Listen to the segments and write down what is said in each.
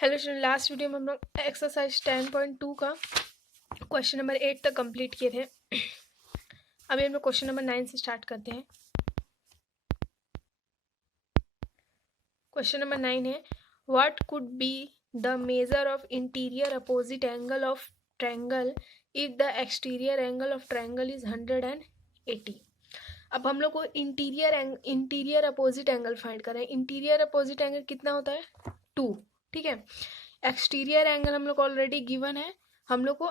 Hello student, last video में हम लोग एक्सरसाइज 10.2 का क्वेश्चन नंबर 8 तक कंप्लीट किए थे। अभी हम लोग क्वेश्चन नंबर 9 से स्टार्ट करते हैं। क्वेश्चन नंबर 9 है, what could be the measure of interior opposite angle of triangle if the exterior angle of triangle is 180। अब हम लोग को इंटीरियर अपोजिट एंगल फाइंड करें। इंटीरियर अपोजिट एंगल कितना होता है? 2। ठीक है। एक्सटीरियर एंगल हम लोग को ऑलरेडी गिवन है। हम लोग को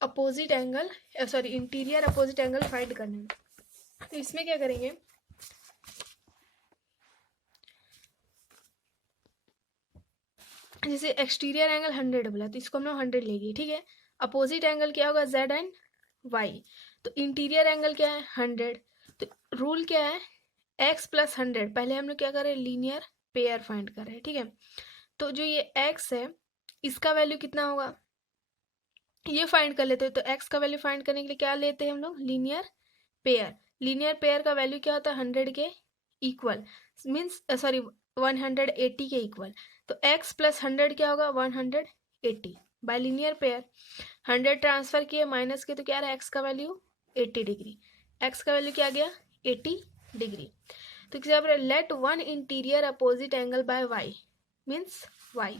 opposite angle interior opposite angle find करना है। तो इसमें क्या करेंगे, जैसे एक्सटीरियर एंगल 100 बोला तो इसको हम लोग 100 लेंगे। ठीक है। अपोजिट एंगल क्या होगा? Z and Y। तो इंटीरियर एंगल क्या है? 100। तो रूल क्या है? x plus 100। पहले हम लोग क्या करें? लीनियर पेयर फाइंड कर रहे हैं। ठीक है। तो जो ये x है इसका वैल्यू कितना होगा ये फाइंड कर लेते हैं। तो x का वैल्यू फाइंड करने के लिए क्या लेते हैं हम लोग? Linear pair. लीनियर पेयर का वैल्यू क्या होता है? 100 के इक्वल, मीन्स 180 के इक्वल। तो x प्लस 100 क्या होगा? 180 बाय लीनियर पेयर। 100 ट्रांसफर किए माइनस के, तो क्या रहा? x का वैल्यू 80 डिग्री। x का वैल्यू क्या गया? 80 डिग्री। तो example, let one interior opposite angle by y means y,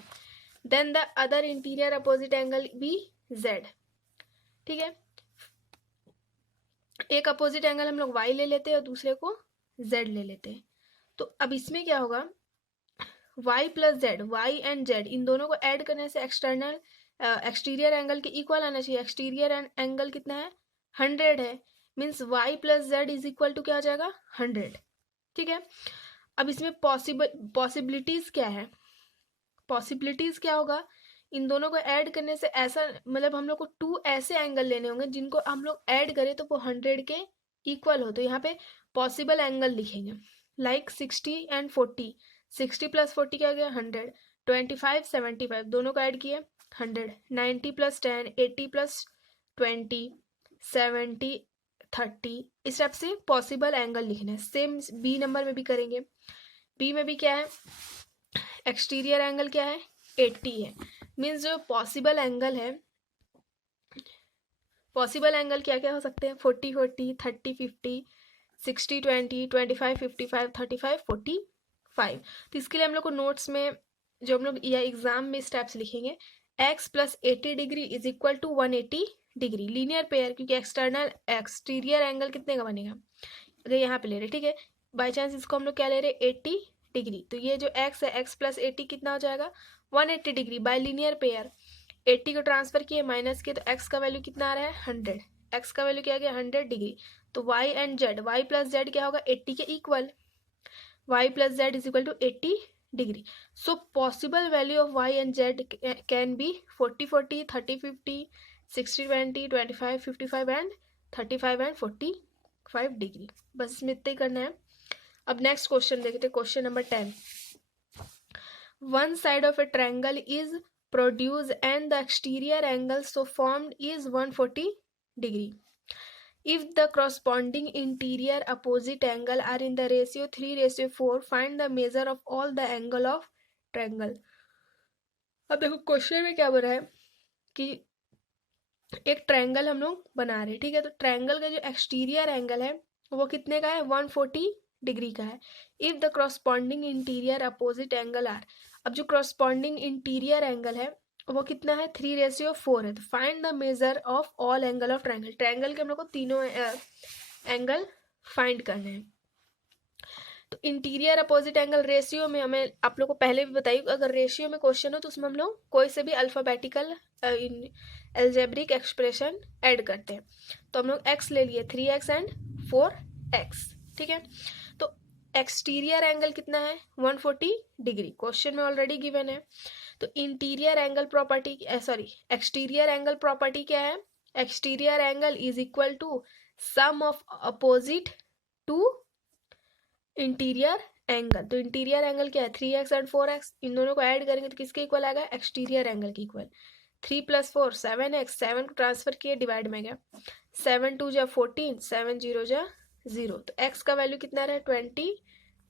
then the other interior opposite angle be z। ठीक है। एक अपोजिट एंगल हम लोग y ले लेते हैं और दूसरे को z ले लेते हैं। तो अब इसमें क्या होगा? y plus Z, y and z इन दोनों को ऐड करने से एक्सटीरियर एंगल के इक्वल आना चाहिए। एक्सटीरियर एंगल कितना है? 100 है। Means y plus Z is equal to क्या आ जाएगा? 100। ठीक है। अब इसमें पॉसिबिलिटीज क्या है? पॉसिबिलिटीज क्या होगा? इन दोनों को ऐड करने से ऐसा, मतलब हम लोग को 2 ऐसे एंगल लेने होंगे जिनको हम लोग ऐड करें तो वो 100 के इक्वल हो। तो यहाँ पे पॉसिबल एंगल लिखेंगे, लाइक 60 एंड 40। 60 प्लस 40 क्या गया? 100। 25 75 दोनों को ऐड किए 100। 90 प्लस 10 80 प्लस 20 70 30। इस टाइप से पॉसिबल एंगल लिखना है। सेम बी नंबर में भी करेंगे। बी में भी क्या है? एक्सटीरियर एंगल क्या है? 80 है। मीन्स जो पॉसिबल एंगल है, पॉसिबल एंगल क्या क्या हो सकते हैं? 40 40 30 50 60 20 25 55 35 45। तो इसके लिए हम लोग को नोट्स में जो हम लोग या एग्जाम में स्टेप्स लिखेंगे, x plus 80 degree is equal to 180 degree. Linear pair, क्योंकि एक्सटीरियर एंगल कितने का बनेगा? अगर यहाँ पे ले रहे, ठीक है, बाई चांस इसको हम लोग क्या ले रहे? 80 डिग्री। तो ये जो x है, x प्लस 80 कितना हो जाएगा? 180 डिग्री बाय लीनियर पेयर। 80 को ट्रांसफर किए माइनस किए, तो x का वैल्यू कितना आ रहा है? 100। x का वैल्यू क्या आ गया? 100 डिग्री। तो y and z, y plus z क्या होगा? 80 के equal. y plus z is equal to 80 degree. So possible value of y and z can be 40 40 30 50 60 20 25 55 and 35 and 45 degree. बस इसमें इतना ही करना है। अब नेक्स्ट क्वेश्चन देखते हैं, question number 10। One side of A triangle is produce and the exterior angle so formed is 140 degree. If the corresponding interior opposite angle are in the ratio 3:4, find the measure of all the angle of triangle. अब देखो question में क्या बोल रहा है कि एक triangle हम लोग बना रहे हैं। ठीक है। तो ट्रायंगल का जो एक्सटीरियर एंगल है वो कितने का है? 140 डिग्री का है। If the corresponding interior opposite angle are, अब जो corresponding इंटीरियर एंगल है वो कितना है? 3:4 है। तो find the measure of all angle of triangle. Triangle के हम लोग को तीनों एंगल फाइंड करने हैं। तो इंटीरियर अपोजिट एंगल रेशियो में हमें, आप लोग को पहले भी बताइए, अगर रेशियो में क्वेश्चन हो तो उसमें हम लोग कोई से भी अल्फाबेटिकल एल्जेब्रिक एक्सप्रेशन ऐड करते हैं। तो हम लोग x ले लिए, 3x एंड 4x। ठीक है। तो एक्सटीरियर एंगल कितना है? 140 डिग्री, क्वेश्चन में ऑलरेडी गिवन है। तो interior angle property, exterior angle property क्या है? Exterior angle is equal to sum of opposite to interior angle. तो इंटीरियर एंगल क्या है? 3x and 4x। इन दोनों को ऐड करेंगे तो किसके इक्वल आएगा? एक्सटीरियर एंगल के इक्वल। 3 + 4 7x, 7 को ट्रांसफर किए डिवाइड में गया, 7 2 जा 14, 7 0 जा 0। तो x का वैल्यू कितना रहा? 20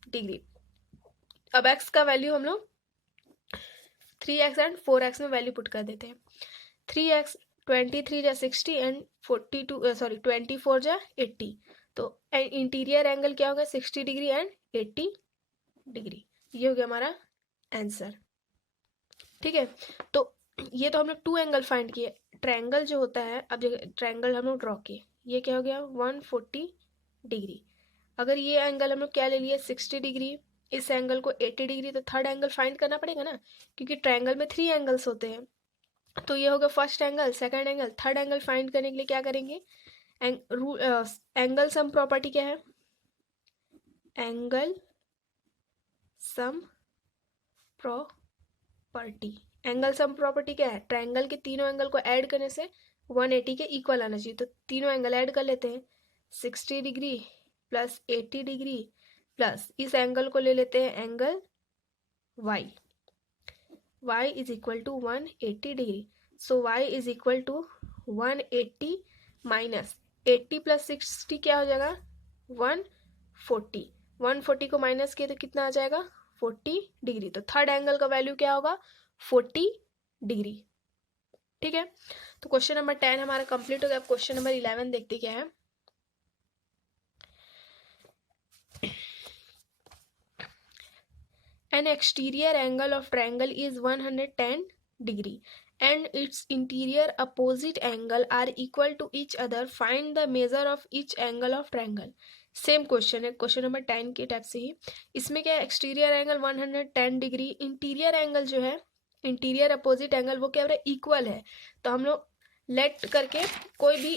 डिग्री। अब x का वैल्यू हम लोग 3x एंड 4x में वैल्यू पुट कर देते हैं। 3x 23 जा 60 एंड 24 जा 80, तो इंटीरियर एंगल क्या होगा 60 डिग्री एंड 80 डिग्री। ये हो गया हमारा आंसर। ठीक है, तो ये तो हम लोग 2 एंगल फाइंड किए। ट्रायंगल जो होता है, अब ट्रायंगल हम लोग ड्रॉ किए, ये क्या हो गया 140 डिग्री। अगर ये एंगल हम लोग क्या ले लिए 60 डिग्री, इस एंगल को 80 डिग्री, तो थर्ड एंगल फाइंड करना पड़ेगा ना, क्योंकि ट्रायंगल में 3 एंगल्स होते हैं। तो ये होगा first angle, second angle, third angle find करने के लिए क्या करेंगे, एंगल सम प्रॉपर्टी क्या है, angle sum property. Angle sum property क्या है, ट्रायंगल के तीनों एंगल को ऐड करने से 180 के इक्वल आना चाहिए। तो तीनों एंगल ऐड कर लेते हैं, 60 डिग्री प्लस 80 डिग्री प्लस इस एंगल को ले लेते हैं angle y, y is equal to 180 degree. So y is equal to 180 minus 80 plus 60 क्या हो जाएगा 140। 140 को माइनस किए तो कितना आ जाएगा 40 डिग्री। तो थर्ड एंगल का वैल्यू क्या होगा 40 डिग्री। ठीक है, तो क्वेश्चन नंबर 10 हमारा कंप्लीट हो गया। अब क्वेश्चन नंबर 11 देखते क्या है। An exterior angle of triangle is 110 degree and its interior opposite angle are equal to each other. Find the measure of each angle of triangle. Same question है, question number 10 के type से ही। इसमें क्या है, exterior angle 110 degree, interior angle जो है, interior opposite angle वो क्या है इक्वल है। तो हम लोग लेट करके कोई भी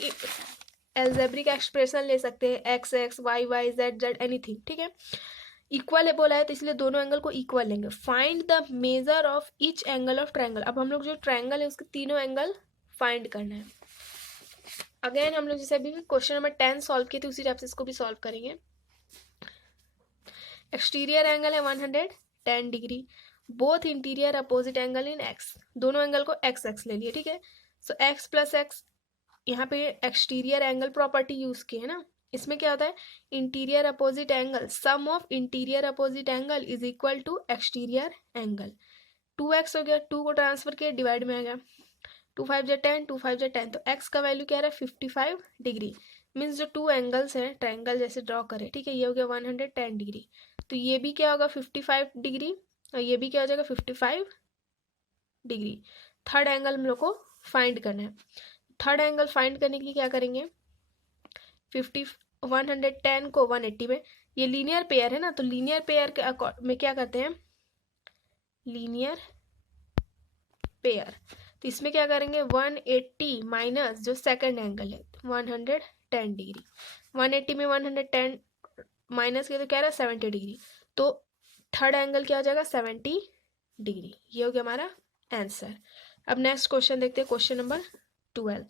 एल्जेब्रिक एक्सप्रेशन ले सकते हैं, X X Y Y Z Z anything. ठीक है, इक्वल है बोला है तो इसलिए दोनों एंगल को इक्वल लेंगे। Find the measure of each angle of triangle. अब हम लोग जो ट्रायंगल है उसके तीनों एंगल फाइंड करना है। अगेन हम लोग जैसे अभी क्वेश्चन नंबर 10 सॉल्व किए थे उसी टाइप से इसको भी सॉल्व करेंगे। एक्सटीरियर एंगल है 110 degree, both interior opposite angle in x, दोनों एंगल को एक्स एक्स ले लिए। ठीक है, सो एक्स प्लस एक्स, यहाँ पे एक्सटीरियर एंगल प्रॉपर्टी यूज की है ना। इसमें क्या होता है, interior opposite angle, sum of interior opposite angle is equal to exterior angle. 2x हो गया, 2 को ट्रांसफर किया डिवाइड में आ गया, 2 5 जा 10, 2 5 जा 10, तो x का वैल्यू क्या रहा है 55 डिग्री। मीन्स जो 2 एंगल्स हैं ट्रायंगल जैसे ड्रॉ करें, ठीक है, ये हो गया 110 डिग्री, तो ये भी क्या होगा 55 डिग्री और ये भी क्या हो जाएगा 55 डिग्री। थर्ड एंगल हम लोग को फाइंड करना है। थर्ड एंगल फाइंड करने के लिए क्या करेंगे, 110 को 180 में, ये लीनियर पेयर है ना, तो लीनियर पेयर के में क्या करते हैं, लीनियर पेयर, तो इसमें क्या करेंगे 180 माइनस जो सेकंड एंगल है 110 डिग्री, 180 में 110 माइनस किया तो क्या रहा 70 डिग्री, तो थर्ड एंगल क्या हो जाएगा 70 डिग्री। ये हो गया हमारा आंसर। अब नेक्स्ट क्वेश्चन देखते हैं, question number 12।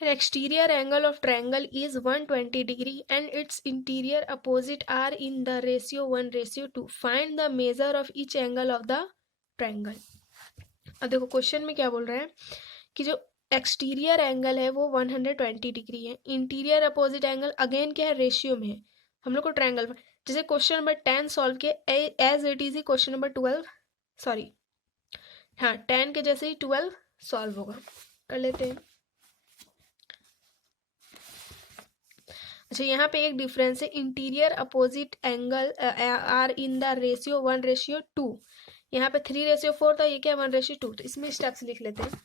An exterior angle of triangle is 120 degree and its interior opposite are in the ratio 1:2. Find the measure of each angle of the triangle. अब देखो क्वेश्चन में क्या बोल रहे हैं कि जो एक्सटीरियर एंगल है वो 120 डिग्री है, इंटीरियर अपोजिट एंगल अगेन क्या है रेशियो में है। हम लोग को ट्रायंगल जैसे क्वेश्चन नंबर 10 सॉल्व किए एज इट इज ही क्वेश्चन नंबर 12 सॉरी हाँ 10 के जैसे ही 12 सॉल्व होगा, कर लेते हैं। अच्छा, यहाँ पे एक डिफरेंस है, interior opposite angle are in the ratio 1:2, यहाँ पे 3:4 था, ये क्या 1:2, तो इसमें स्टेप्स लिख लेते हैं।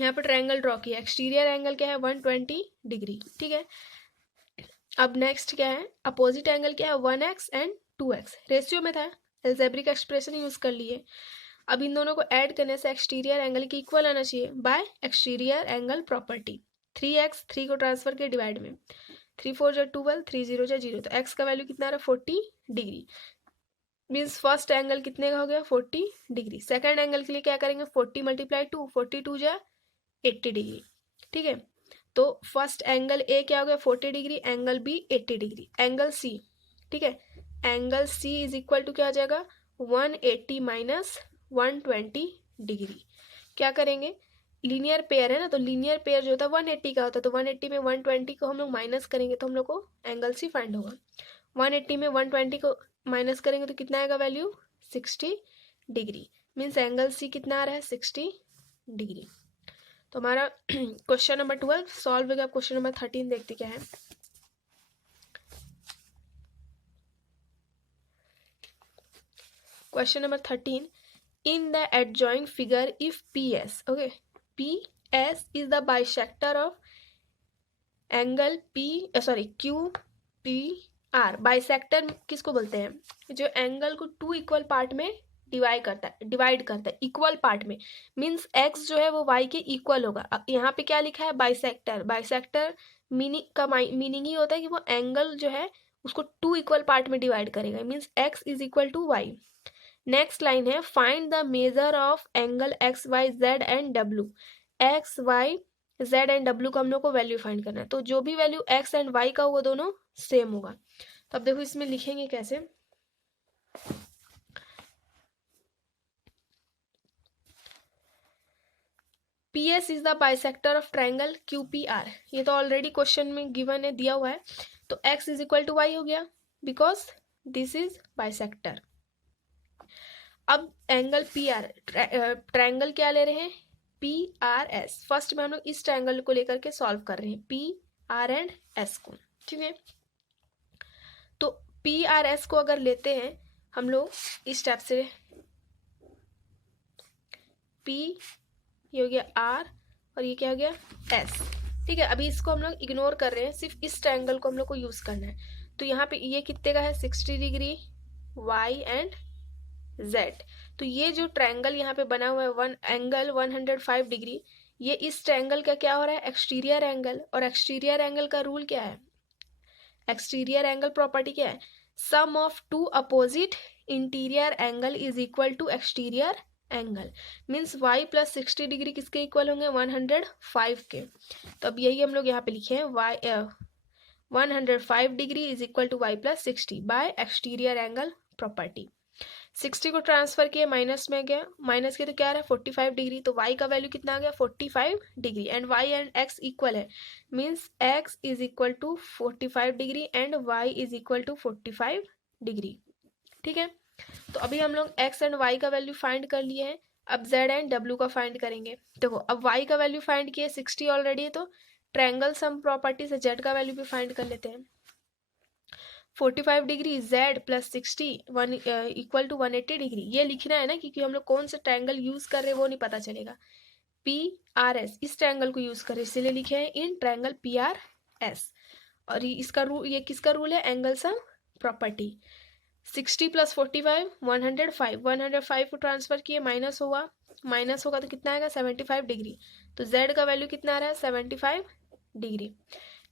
यहाँ पे ट्रायंगल ड्रॉ किया, एक्सटीरियर एंगल क्या है 120 डिग्री, ठीक है। अब नेक्स्ट क्या है, अपोजिट एंगल क्या है 1x एंड 2x, रेशियो में था, एल्जेब्रिक एक्सप्रेशन यूज कर लिए। अब इन दोनों को ऐड करने से एक्सटीरियर एंगल की इक्वल आना चाहिए bye exterior angle property. 3x 3 को ट्रांसफर के डिवाइड में, 3 4 जा 12, 3 0 जा 0, तो x का वैल्यू कितना रहा 40 डिग्री। मीन्स फर्स्ट एंगल कितने का हो गया 40 डिग्री। सेकंड एंगल के लिए क्या करेंगे 40 × 2, 42 जा 80 डिग्री, ठीक है। तो फर्स्ट एंगल ए क्या हो गया 40 degree, angle B 80 degree, angle C, ठीक है, angle C is equal to क्या हो जाएगा 180 माइनस 120 डिग्री। क्या करेंगे, लीनियर पेयर है ना, तो लीनियर पेयर जो होता है 180 का होता है, तो 180 में 120 को हम लोग माइनस करेंगे तो हम लोग को एंगल सी फाइंड होगा। 180 में 120 को माइनस करेंगे तो कितना आएगा value 60 degree. Means angle C कितना आ रहा है 60 डिग्री। तो हमारा क्वेश्चन नंबर 12 सॉल्व हो गया। क्वेश्चन नंबर 13 देखते क्या है। Question number 13, in the adjoint figure if PS, okay, PS is the bisector of angle QPR। Bisector किसको बोलते हैं? जो एंगल को टू इक्वल पार्ट में डिवाइड करता है इक्वल पार्ट में। मीन्स x जो है वो y के इक्वल होगा। अब यहाँ पे क्या लिखा है बाइसेक्टर। बाइसेक्टर मीनिंग ही होता है कि वो एंगल जो है उसको टू इक्वल पार्ट में डिवाइड करेगा। Means x is equal to Y. Next line है find the measure of angle X Y Z and W. X Y Z and W को हम लोग को वैल्यू फाइंड करना है। तो जो भी वैल्यू एक्स एंड वाई का वो दोनों सेम होगा। तो अब देखो इसमें लिखेंगे कैसे। PS is the bisector of triangle QPR। ये तो ऑलरेडी क्वेश्चन में गिवन है, दिया हुआ है। तो x is equal to Y हो गया बिकॉज दिस इज बाइसेक्टर। अब एंगल PR, ट्रायंगल क्या ले रहे हैं PRS। फर्स्ट में हम लोग इस ट्रायंगल को लेकर के सॉल्व कर रहे हैं PR एंड S को, ठीक है। तो PRS को अगर लेते हैं हम लोग इस स्टेप से, P ये हो गया R और ये क्या हो गया S, ठीक है। अभी इसको हम लोग इग्नोर कर रहे हैं, सिर्फ इस ट्रायंगल को हम लोग को यूज करना है। तो यहाँ पे ये कितने का है 60 डिग्री Y एंड Z। तो ये जो ट्रायंगल यहाँ पे बना हुआ है वन एंगल 105 डिग्री, ये इस ट्रायंगल का क्या हो रहा है एक्सटीरियर एंगल। और एक्सटीरियर एंगल का रूल क्या है, एक्सटीरियर एंगल प्रॉपर्टी क्या है, sum of two opposite interior angle is equal to exterior angle. Means y plus 60 degree किसके इक्वल होंगे 105 के। तो अब यही हम लोग यहाँ पे लिखे हैं y 105 degree is equal to y plus 60 by exterior angle property. 60 को ट्रांसफर किए माइनस में गया, माइनस किया तो क्या आ रहा है 45 डिग्री। तो y का वैल्यू कितना आ गया 45 degree and y and x equal है। Means x is equal to 45 degree and y is equal to 45 degree, ठीक है। तो अभी हम लोग x एंड y का वैल्यू फाइंड कर लिए हैं। अब z एंड w का फाइंड करेंगे। देखो अब y का वैल्यू फाइंड किए 60 ऑलरेडी है, तो ट्रायंगल सम प्रॉपर्टी से z का वैल्यू भी फाइंड कर लेते हैं। 45 degree z plus 60 equal to 180 degree. ये लिखना है ना, क्योंकि हम लोग कौन सा ट्रायंगल यूज कर रहे हैं वो नहीं पता चलेगा। PRS इस ट्रायंगल को यूज कर रहे हैं, इसलिए लिखे हैं इन ट्रायंगल PRS। और इसका रूल, ये किसका रूल है एंगल सम प्रॉपर्टी। 60 प्लस 45 105 को ट्रांसफर किए माइनस होगा तो कितना आएगा 75 डिग्री। तो z का वैल्यू कितना आ रहा है 75 डिग्री।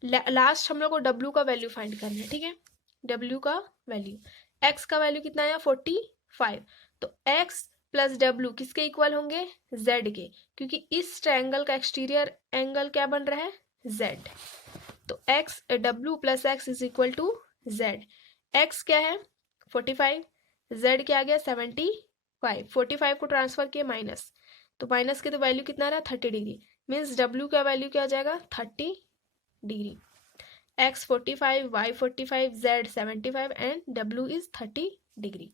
लास्ट हम लोग को w का वैल्यू फाइंड करना है, ठीक है। w का वैल्यू, x का वैल्यू कितना आया 45। तो x प्लस w किसके इक्वल होंगे z के, क्योंकि इस ट्रायंगल का एक्सटीरियर एंगल क्या बन रहा है z। तो x w plus x is equal to z। x क्या है 45, z क्या आ गया 75। 45 को ट्रांसफर किए माइनस, तो माइनस के तो वैल्यू कितना रहा 30 डिग्री। मीन्स w का वैल्यू क्या आ जाएगा 30 degree. x 45, y 45, z 75 and w is 30 degree.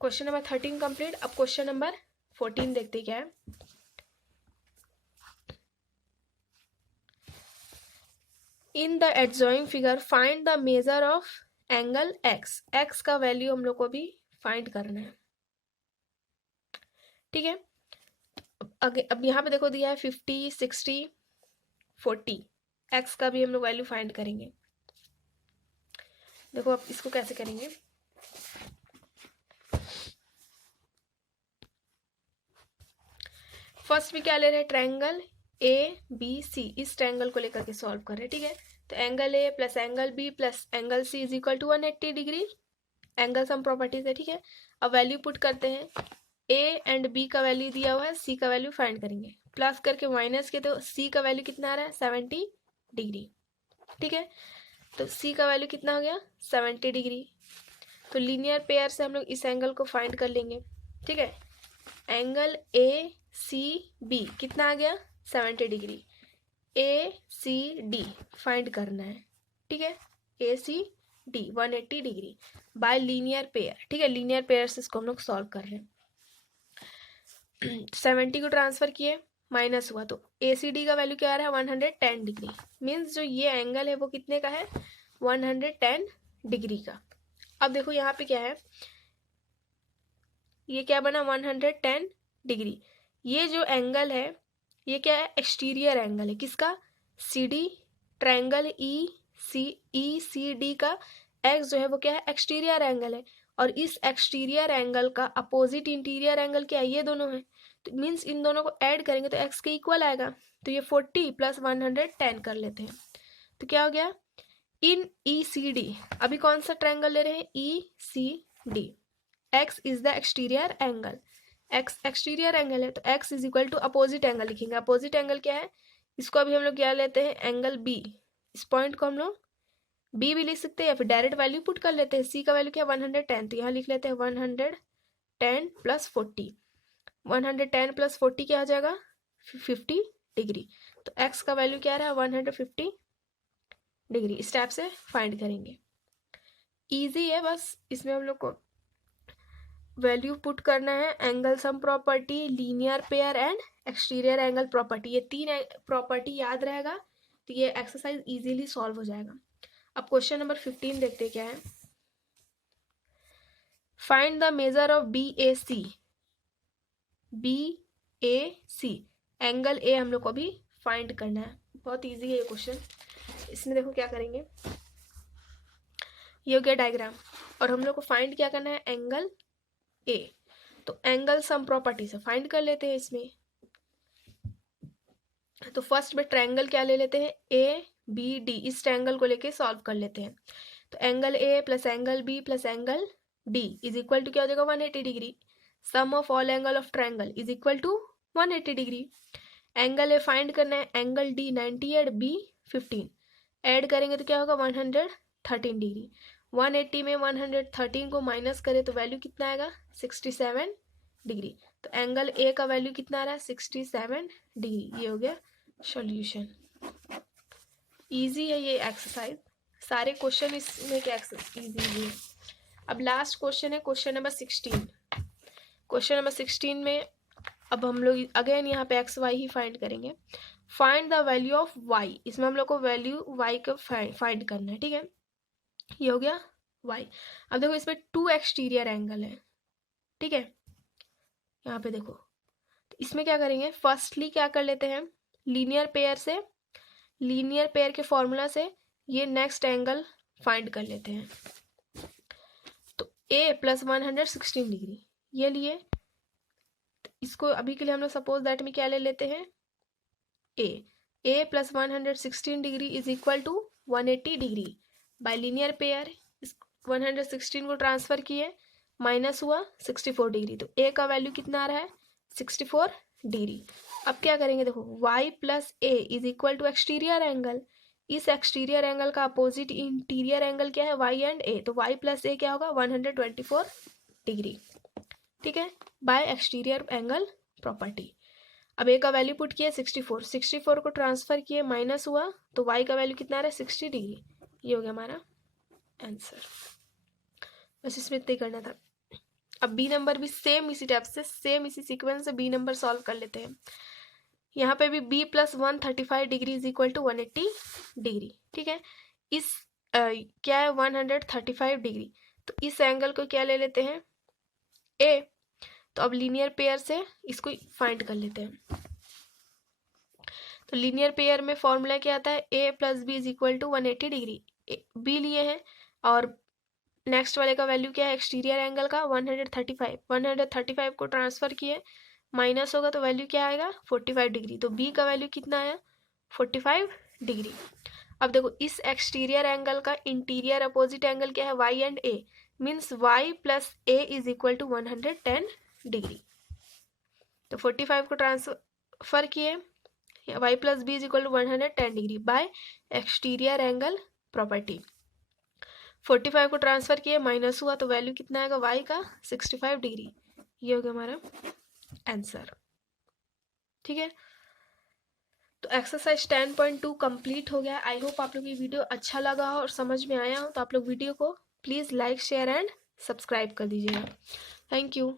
Question number 13 complete. अब क्वेश्चन नंबर 14 देखते क्या है। In the adjoint figure find the measure of angle x। x का वैल्यू हम लोग को भी फाइंड करना है, ठीक है। अब यहाँ पे देखो दिया है 50, 60, 40। x का भी हम लोग वैल्यू फाइंड करेंगे। देखो अब इसको कैसे करेंगे। फर्स्ट में क्या ले रहे हैं ट्रायंगल ABC, इस ट्रायंगल को लेकर के सॉल्व कर रहे हैं, ठीक है। तो angle A plus angle B plus angle C is equal to 180 degree. Angle sum properties है, ठीक है। अब वैल्यू पुट करते हैं, A एंड B का वैल्यू दिया हुआ है, C का वैल्यू फाइंड करेंगे। प्लस करके माइनस के, तो C का वैल्यू कितना आ रहा है 70 डिग्री, ठीक है। तो C का वैल्यू कितना हो गया 70 डिग्री। तो लीनियर पेयर से हम लोग इस एंगल को फाइंड कर लेंगे, ठीक है। एंगल ACB कितना आ गया 70 डिग्री। ACD फाइंड करना है, ठीक है। AC D 180 degree by linear pair. ठीक है, लीनियर पेयर से इसको हम लोग सॉल्व कर रहे हैं। 70 को ट्रांसफर किए, माइनस हुआ तो ACD का वैल्यू क्या आ रहा है 110 डिग्री। मीन्स जो ये एंगल है वो कितने का है 110 डिग्री का। अब देखो यहाँ पे क्या है, ये क्या बना 110 डिग्री। ये जो एंगल है ये क्या है एक्सटीरियर एंगल है किसका CD ट्रायंगल ECD का एक्स जो है वो क्या है एक्सटीरियर एंगल है, और इस एक्सटीरियर एंगल का अपोजिट इंटीरियर एंगल क्या है ये दोनों है। तो मीन्स इन दोनों को ऐड करेंगे तो एक्स के इक्वल आएगा। तो ये 40 प्लस 110 कर लेते हैं तो क्या हो गया इन ECD। अभी कौन सा ट्रायंगल ले रहे हैं ECD। X is the exterior angle, x exterior angle है तो x is equal to opposite angle लिखेंगे। अपोजिट एंगल क्या है, इसको अभी हम लोग क्या लेते हैं एंगल बी। इस पॉइंट को हम लोग बी भी लिख सकते हैं या फिर डायरेक्ट वैल्यू पुट कर लेते हैं। सी का वैल्यू क्या है 110 तो यहाँ लिख लेते हैं 110 प्लस 40। 110 प्लस 40 क्या आ जाएगा 50 डिग्री। तो एक्स का वैल्यू क्या रहा है 150 डिग्री। इस टाइप से फाइंड करेंगे, इजी है। बस इसमें हम लोग को वैल्यू पुट करना है, angle sum property, linear pair and exterior angle property. ये तीन प्रॉपर्टी याद रहेगा तो ये एक्सरसाइज इजीली सॉल्व हो जाएगा। अब क्वेश्चन नंबर 15 देखते क्या है। Find the measure of BAC। BAC angle A हम लोग को अभी फाइंड करना है। बहुत इजी है ये क्वेश्चन। इसमें देखो क्या करेंगे, ये हो गया डायग्राम और हम लोग को फाइंड क्या करना है एंगल ए। तो एंगल सम प्रॉपर्टी से फाइंड कर लेते हैं इसमें। तो फर्स्ट में ट्रायंगल क्या ले लेते हैं ABD, इस ट्रायंगल को लेके सॉल्व कर लेते हैं। तो angle A plus angle B plus angle D is equal to क्या हो जाएगा 180 degree. Sum of all angle of triangle is equal to 180 degree. Angle A find करना है, angle D 90 and B 15 add करेंगे तो क्या होगा 113 डिग्री। 180 में 113 को माइनस करें तो वैल्यू कितना आएगा 67 डिग्री। तो एंगल ए का वैल्यू कितना आ रहा है 67 डिग्री। ये हो गया सॉल्यूशन। इजी है ये एक्सरसाइज, सारे क्वेश्चन इसमें क्या इजी है। अब लास्ट क्वेश्चन है क्वेश्चन नंबर 16। क्वेश्चन नंबर 16 में अब हम लोग अगेन यहाँ पे एक्स वाई ही फाइंड करेंगे। Find the value of y, इसमें हम लोग को वैल्यू वाई का फाइंड करना है। ठीक है, ये हो गया वाई। अब देखो इसमें 2 एक्सटीरियर एंगल है। ठीक है, यहाँ पे देखो तो इसमें क्या करेंगे, फर्स्टली क्या कर लेते हैं लीनियर पेयर से, लीनियर पेयर के फॉर्मूला से ये नेक्स्ट एंगल फाइंड कर लेते हैं। तो A प्लस 116 डिग्री ये लिए, तो इसको अभी के लिए हम लोग सपोज दैट में क्या ले लेते हैं A plus 116 degree is equal to 180 degree by linear pair. इस 116 को ट्रांसफर किए, माइनस हुआ 64 डिग्री। तो A का वैल्यू कितना आ रहा है 64 डिग्री। अब क्या करेंगे देखो y plus a is equal to exterior angle. इस एक्सटीरियर एंगल का अपोजिट इंटीरियर एंगल क्या है y एंड a। तो y प्लस ए क्या होगा 124 डिग्री। ठीक है, बाय एक्सटीरियर एंगल प्रॉपर्टी। अब a का वैल्यू पुट किया 64 को ट्रांसफर किए, माइनस हुआ तो y का वैल्यू कितना आ रहा है 60 डिग्री। ये हो गया हमारा आंसर। बस इसमें इतना ही करना था। अब बी नंबर भी सेम इसी टाइप से, सेम इसी सीक्वेंस से बी नंबर सॉल्व कर लेते हैं। यहाँ पे भी b plus 135 degree is equal to 180 degree. ठीक है, इस क्या है 135 डिग्री। तो इस एंगल को क्या ले लेते हैं a। तो अब लीनियर पेयर से इसको फाइंड कर लेते हैं। तो लीनियर पेयर में फॉर्मूला क्या आता है a plus b is equal to 180 degree. b लिए हैं और नेक्स्ट वाले का वैल्यू क्या है एक्सटीरियर एंगल का 135 को ट्रांसफर किए, माइनस होगा तो वैल्यू क्या आएगा 45 डिग्री। तो b का वैल्यू कितना आया 45 डिग्री। अब देखो इस एक्सटीरियर एंगल का इंटीरियर अपोजिट एंगल क्या है y and a, means y plus a is equal to 110 degree. तो 45 को ट्रांसफर किए, y plus b is equal to 110 degree by exterior angle property. 45 को ट्रांसफर किए, माइनस हुआ तो वैल्यू कितना आएगा y का 65 डिग्री। ये हो गया हमारा आंसर। ठीक है, तो एक्सरसाइज 10.2 कंप्लीट हो गया। आई होप आप लोग ये वीडियो अच्छा लगा हो और समझ में आया हो। तो आप लोग वीडियो को please like share and subscribe कर दीजिएगा। Thank you.